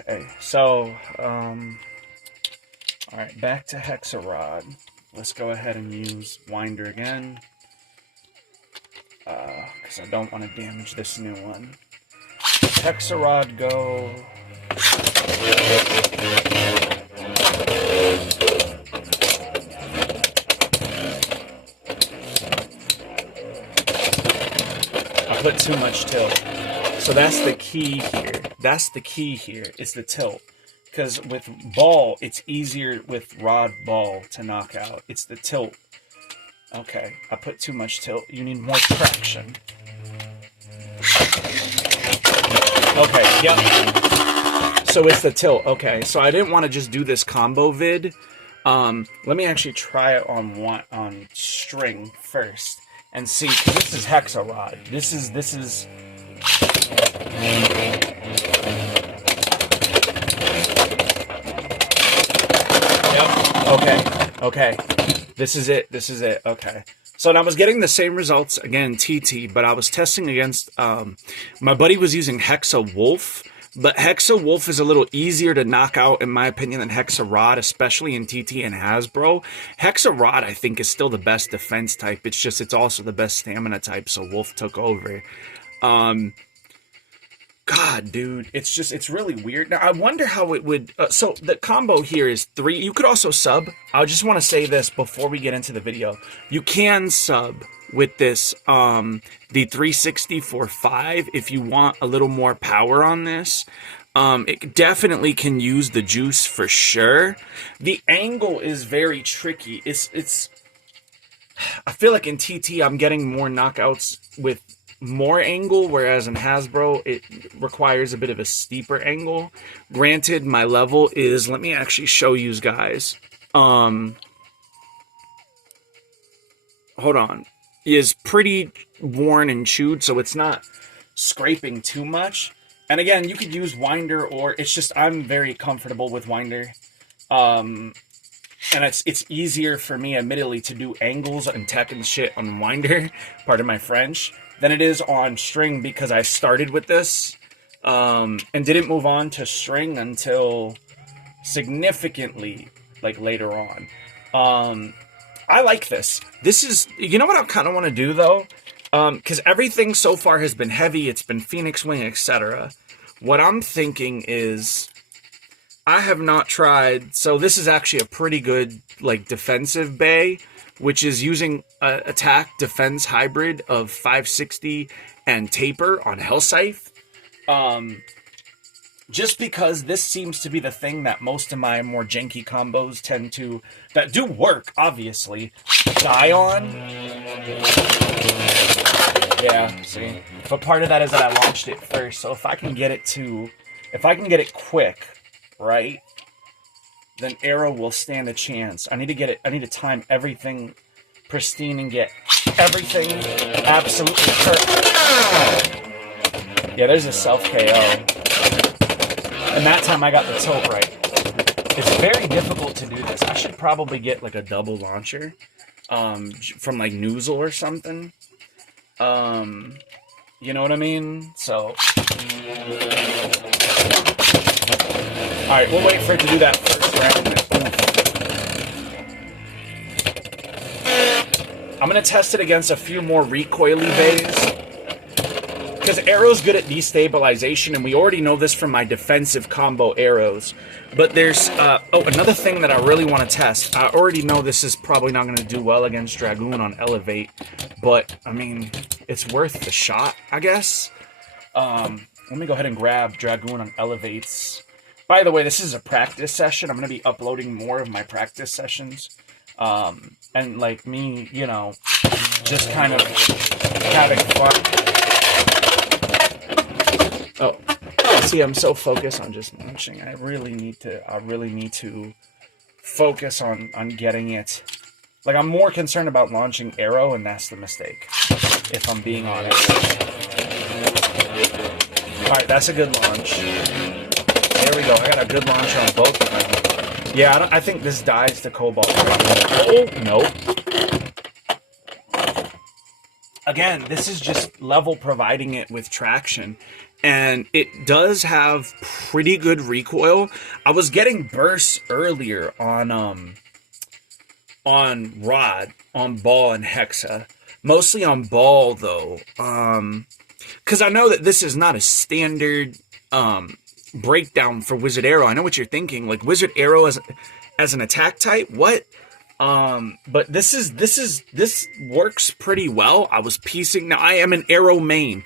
Okay, so, alright, back to Hexarod. Let's go ahead and use Winder again. Because I don't want to damage this new one. Hexarod go. I put too much tilt. So that's the key here. That's the key here, is the tilt. Because with ball, it's easier with rod ball to knock out. It's the tilt. Okay, I put too much tilt. You need more traction. Okay, yep. So it's the tilt. Okay, so I didn't want to just do this combo vid. Let me actually try it on string first and see, because this is Hexarod. This is. Yep. Okay. This is it. Okay. So I was getting the same results again, TT, but I was testing against. My buddy was using Hexa Wolf, but Hexa Wolf is a little easier to knock out, in my opinion, than Hexa Rod, especially in TT and Hasbro. Hexa Rod, I think, is still the best defense type. It's also the best stamina type. So Wolf took over. God, dude, it's really weird. Now, I wonder how it would... so, the combo here is 3. You could also sub. I just want to say this before we get into the video. You can sub with this, the 360 for 5 if you want a little more power on this. It definitely can use the juice for sure. The angle is very tricky. It's... I feel like in TT, I'm getting more knockouts with more angle, whereas in Hasbro it requires a bit of a steeper angle. Granted, my level is, let me actually show you guys, hold on, is pretty worn and chewed, so it's not scraping too much. And again, you could use Winder, or it's just I'm very comfortable with Winder, and it's easier for me, admittedly, to do angles and tech and shit on Winder, pardon my French, than it is on string, because I started with this and didn't move on to string until significantly later on. I like this. This is, you know what I kind of want to do though? Because everything so far has been heavy, it's been Phoenix Wing, etc. What I'm thinking is, I have not tried, so this is actually a pretty good defensive bay, which is using attack defense hybrid of 560 and taper on Hellscythe. Just because this seems to be the thing that most of my more janky combos tend to, that do work, obviously, die on. Yeah, see? But part of that is that I launched it first, so if I can get it quick, right? Then Arrow will stand a chance. I need to time everything pristine and get everything absolutely perfect. Yeah, there's a self-KO. And that time I got the tilt right. It's very difficult to do this. I should probably get a double launcher from Noozle or something. You know what I mean? So... Alright, we'll wait for it to do that first round. I'm going to test it against a few more recoily bays. Because Arrow's good at destabilization, and we already know this from my defensive combo arrows. But there's... another thing that I really want to test. I already know this is probably not going to do well against Dragoon on Elevate. But, I mean, it's worth the shot, I guess. Let me go ahead and grab Dragoon on Elevates. By the way, this is a practice session. I'm going to be uploading more of my practice sessions. And me, just kind of having fun. Oh, see, I'm so focused on just launching. I really need to focus on getting it. I'm more concerned about launching Arrow, and that's the mistake, if I'm being honest. Alright, that's a good launch. There we go. I got a good launch on both of them. Yeah, I think this dies to Cobalt. Oh, nope. Again, this is just level providing it with traction. and it does have pretty good recoil. I was getting bursts earlier on rod, on ball, and hexa. Mostly on ball though. Because I know that this is not a standard breakdown for Wizard Arrow. I know what you're thinking. Like Wizard Arrow as an attack type? What? But this works pretty well. I was piecing. Now I am an arrow main.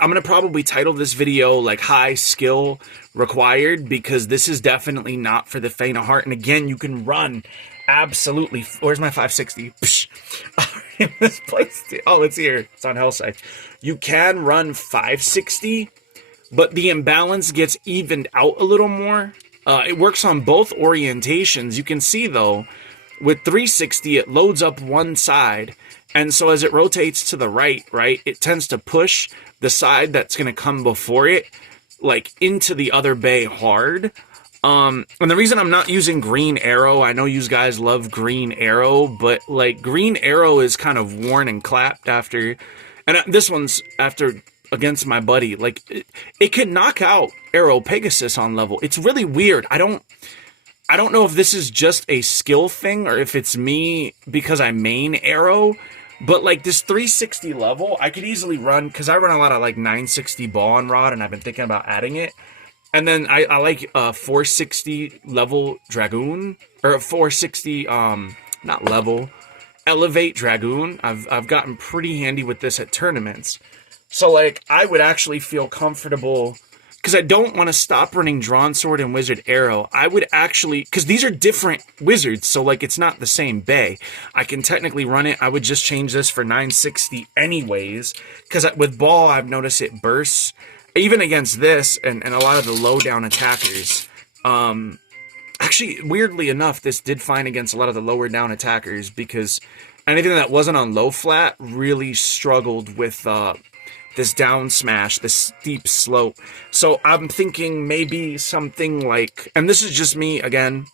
I'm gonna probably title this video like high skill required, because this is definitely not for the faint of heart. And again, you can run absolutely. Where's my 560? Misplaced it. Oh, it's here. It's on Hellside. You can run 560, but the imbalance gets evened out a little more. It works on both orientations. You can see though, with 360, it loads up one side, and so as it rotates to the right, it tends to push the side that's going to come before it, like, into the other bay hard. And the reason I'm not using Green Arrow, I know you guys love Green Arrow, but, like, Green Arrow is kind of worn and clapped after, and this one's after against my buddy. Like, it can knock out Arrow Pegasus on level. It's really weird. I don't know if this is just a skill thing or if it's me because I main Arrow, but like this 360 level, I could easily run, because I run a lot of like 960 ball and rod, and I've been thinking about adding it. And then I like 460 level Dragoon, or 460, not level, Elevate Dragoon. I've gotten pretty handy with this at tournaments. So like I would actually feel comfortable, because I don't want to stop running Drawn Sword and Wizard Arrow. I would actually, because these are different wizards, so like it's not the same bay. I can technically run it. I would just change this for 960 anyways, because with ball, I've noticed it bursts, even against this and a lot of the low down attackers. Actually, weirdly enough, this did fine against a lot of the lower down attackers, because anything that wasn't on low flat really struggled with this down smash, this steep slope. So I'm thinking maybe something like, and this is just me again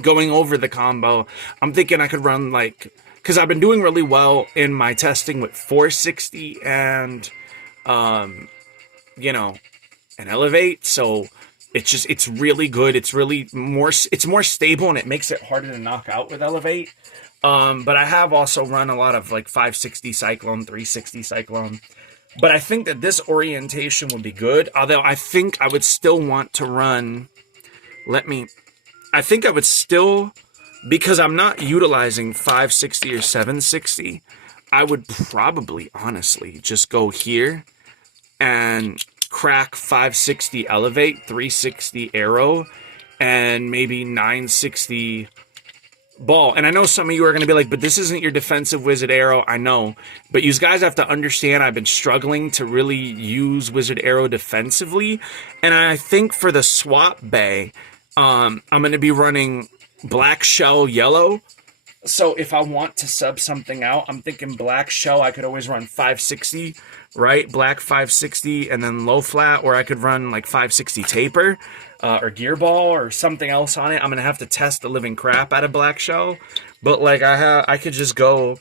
going over the combo, I'm thinking I could run like, because I've been doing really well in my testing with 460 and you know, and Elevate. So it's really good. It's more stable, and it makes it harder to knock out with Elevate. But I have also run a lot of like 560 Cyclone, 360 Cyclone. But I think that this orientation would be good. Although I think I would still want to run. I think I would still, because I'm not utilizing 560 or 760, I would probably honestly just go here and crack 560 Elevate, 360 Arrow, and maybe 960 ball. And I know some of you are going to be like, but this isn't your defensive Wizard Arrow. I know, but you guys have to understand I've been struggling to really use Wizard Arrow defensively, and I think for the swap bay, I'm going to be running Black Shell Yellow. So if I want to sub something out, I'm thinking Black Shell, I could always run 560, right? Black 560 and then low flat, or I could run like 560 taper. Or gear ball or something else on it. I'm gonna have to test the living crap out of Black Shell, but like I could just go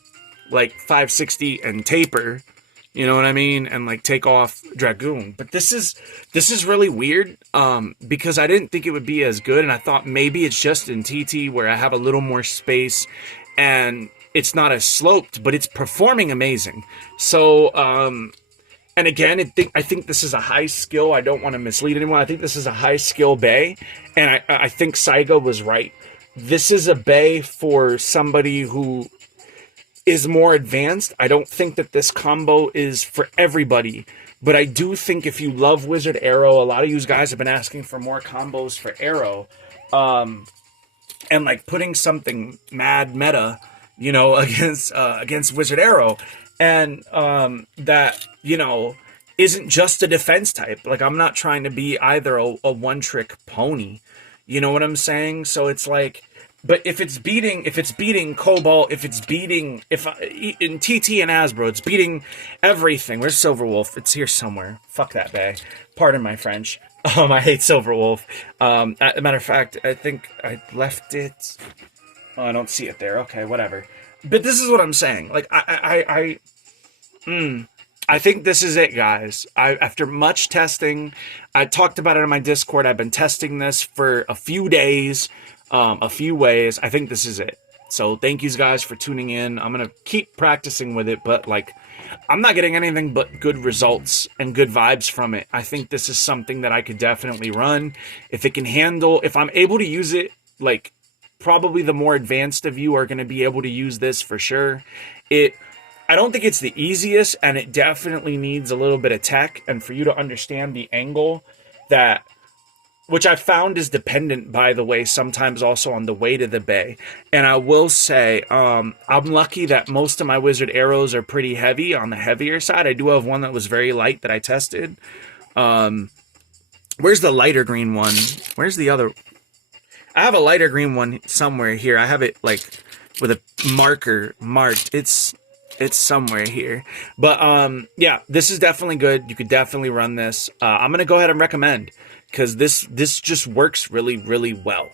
like 560 and taper, you know what I mean, and like take off Dragoon. But this is really weird, because I didn't think it would be as good, and I thought maybe it's just in TT where I have a little more space and it's not as sloped, but it's performing amazing. So and again, I think this is a high skill. I don't want to mislead anyone. I think this is a high skill bay. And I think Saiga was right. This is a bay for somebody who is more advanced. I don't think that this combo is for everybody. But I do think if you love Wizard Arrow, a lot of you guys have been asking for more combos for Arrow. And like putting something mad meta, you know, against Wizard Arrow. And that, you know, isn't just a defense type. Like, I'm not trying to be either a one-trick pony. You know what I'm saying? So it's like, but if it's beating Cobalt, in TT and Hasbro, it's beating everything. Where's Silverwolf? It's here somewhere. Fuck that bay. Pardon my French. I hate Silverwolf. As a matter of fact, I think I left it. Oh, I don't see it there. Okay, whatever. But this is what I'm saying. Like, I think this is it, guys. After much testing, I talked about it on my Discord. I've been testing this for a few days, a few ways. I think this is it. So thank you guys for tuning in. I'm going to keep practicing with it, but like, I'm not getting anything but good results and good vibes from it. I think this is something that I could definitely run. If it can handle, if I'm able to use it, like, probably the more advanced of you are going to be able to use this for sure. I don't think it's the easiest, and it definitely needs a little bit of tech, and for you to understand the angle that, which I found is dependent, by the way, sometimes also on the weight of the bay. And I will say, I'm lucky that most of my wizard arrows are pretty heavy, on the heavier side. I do have one that was very light that I tested. Where's the lighter green one? Where's the other? I have a lighter green one somewhere here. I have it like with a marker marked. It's somewhere here. But yeah, this is definitely good. You could definitely run this. I'm gonna go ahead and recommend, because this just works really, really well.